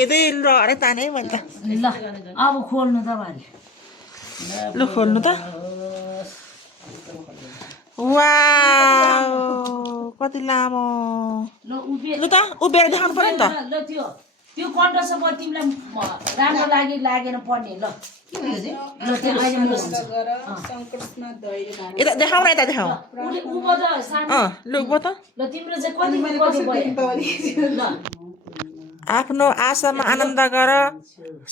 यतै ल अरे तानै भन्छ ल अब खोल्नु त भाइ लु खोल्नु त वाउ कति लामो ल उभे लु त उभिएर देखाउनु पर्यो नि त ल त्यो कन्ट्रसम्म तिमीलाई राम्रो लागेन पढ्ने ल ल त्यो अहिले म यता देखाउ न यता देखाउ उभो त सानो लु उभो त ल तिम्रो चाहिँ कति भयो ल आफ्नो आशामा आनन्द गर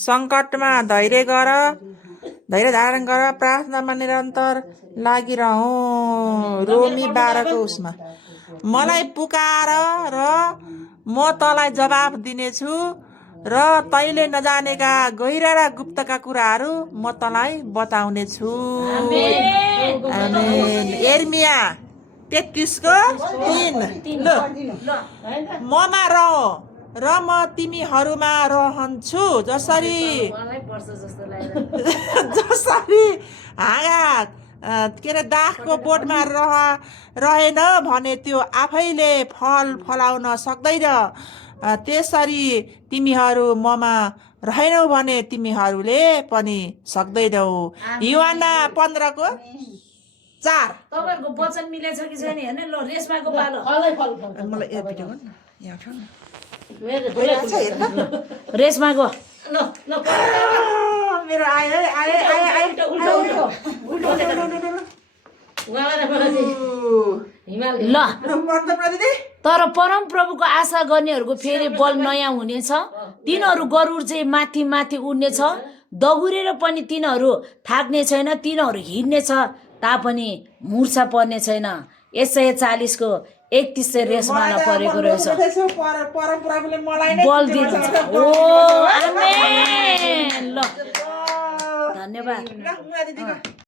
सङ्कटमा धैर्य गर धैर्य धारण गर प्रार्थनामा निरन्तर लागिरहँ रोमी 12 को उसमा मलाई पुकार र म तँलाई जवाफ दिनेछु र तैँले नजानेका गहिरा र गुप्तका कुराहरू म तँलाई बताउनेछु आमेन यिर्मिया 33 को 3 ल ममा रह र म तिमीहरूमा रहन्छु जसरी हाँगा के अरे दाखको बोटमा रहेन भने त्यो आफैले फल फलाउन सक्दैन त्यसरी तिमीहरू ममा रहेनौ भने तिमीहरूले पनि सक्दैनौ युहन्ना 15 को 4 तपाईहरुको वचन मिलेछ कि छैन हेर्न ल रेशमाको पालो मलाई यो भिडियो गर्नु यहाँ उठाउनु रेशमाको ल ल मेरो आयो ल तर परम प्रभुको आशा गर्नेहरूको फेरि बल नयाँ हुनेछ तिनीहरू गरुड चाहिँ माथि माथि उड्नेछ दगुरेर पनि तिनीहरू थाक्ने छैन तिनीहरू हिँड्नेछ तापनि मुर्छा पर्ने छैन यसै 40 को 31 रेशमामा परेको रहेछ बल दिनुहुन्छ ओ आमेन ल धन्यवाद